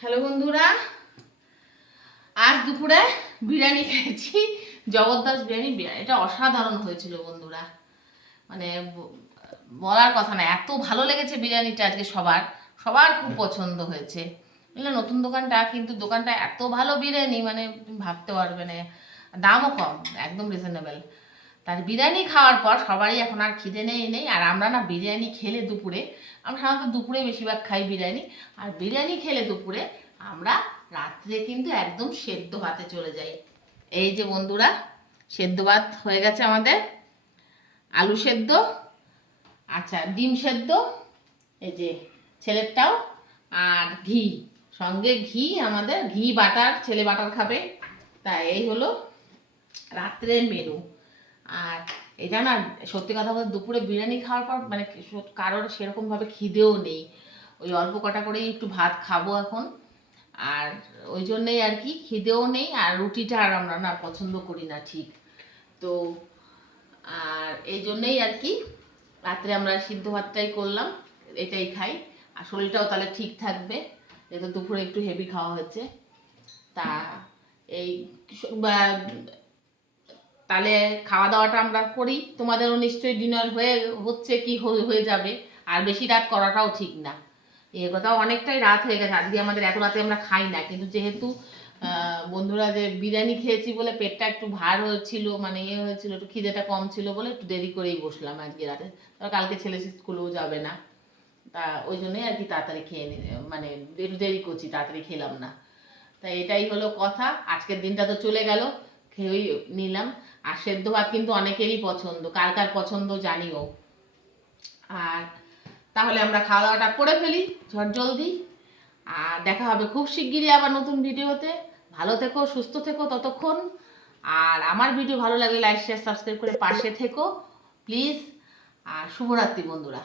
Hello বন্ধুরা, আজ দুপুরে বিরিয়ানি খেয়েছি। জবরদস্ত বিরিয়ানি। এটা অসাধারণ হয়েছিল বন্ধুরা, মানে বলার কথা না, এত ভালো লেগেছে বিরিয়ানিটা আজকে। সবার সবার খুব পছন্দ হয়েছে। বুঝলে, নতুন দোকানটা, কিন্তু দোকানটা এত ভালো বিরিয়ানি, মানে তুমি ভাবতে পারবে না। দামও কম, একদম রিজনেবল। তার বিরিয়ানি খাওয়ার পর সবারই এখন আর খিদে নেই। আর আমরা না বিরিয়ানি খেলে দুপুরে, আমরা সাধারণত দুপুরে বেশিরভাগ খাই বিরিয়ানি। আর বিরিয়ানি খেলে দুপুরে আমরা রাত্রে কিন্তু একদম সেদ্ধ ভাতে চলে যাই। এই যে বন্ধুরা, সেদ্ধ ভাত হয়ে গেছে আমাদের। আলু সেদ্ধ, আচ্ছা ডিম সেদ্ধ, এই যে ছেলেরটাও, আর ঘি, সঙ্গে ঘি, আমাদের ঘি বাটার, ছেলে বাটার খাবে। তাই এই হলো রাত্রের মেনু। আর এটা না, সত্যি কথা বলতে দুপুরে বিরিয়ানি খাওয়ার পর মানে কারোর সেরকমভাবে খিদেও নেই। ওই অল্প কটা করেই একটু ভাত খাবো এখন। আর ওই জন্যেই আর কি, খিদেও নেই। আর রুটিটা আর আমরা না পছন্দ করি না ঠিক তো। আর এই জন্যেই আর কি রাত্রে আমরা সিদ্ধ ভাতটাই করলাম, এটাই খাই। আর শরীরটাও তাহলে ঠিক থাকবে, যেহেতু দুপুরে একটু হেভি খাওয়া হয়েছে। তা এই তাহলে খাওয়া দাওয়াটা আমরা করি। তোমাদেরও নিশ্চয়ই ডিনার হচ্ছে কি হয়ে যাবে। আর বেশি রাত করাটাও ঠিক না। এ কথাও অনেকটাই রাত হয়ে গেছে আজকে আমাদের, এত রাতে আমরা খাই না। কিন্তু যেহেতু বন্ধুরা যে বিরিয়ানি খেয়েছি বলে পেটটা একটু ভার হয়েছিল, মানে হয়েছিল, একটু খিদেটা কম ছিল বলে একটু দেরি করেই বসলাম আজকে রাতে। কালকে ছেলে স্কুলেও যাবে না, তা ওই জন্যই আর কি তাড়াতাড়ি খেয়ে মানে একটু দেরি করছি, তাড়াতাড়ি খেলাম না। তাই এটাই হলো কথা। আজকের দিনটা তো চলে গেল, খেয়েই নিলাম। আর সেদ্ধ ভাত কিন্তু অনেকেরই পছন্দ, কার কার পছন্দ জানিও। আর তাহলে আমরা খাওয়া দাওয়াটা করে ফেলি ঝটজলদি। আর দেখা হবে খুব শিগগিরই আবার নতুন ভিডিওতে। ভালো থেকো, সুস্থ থেকো ততক্ষণ। আর আমার ভিডিও ভালো লাগলে লাইক শেয়ার সাবস্ক্রাইব করে পাশে থেকো প্লিজ। আর শুভরাত্রি বন্ধুরা।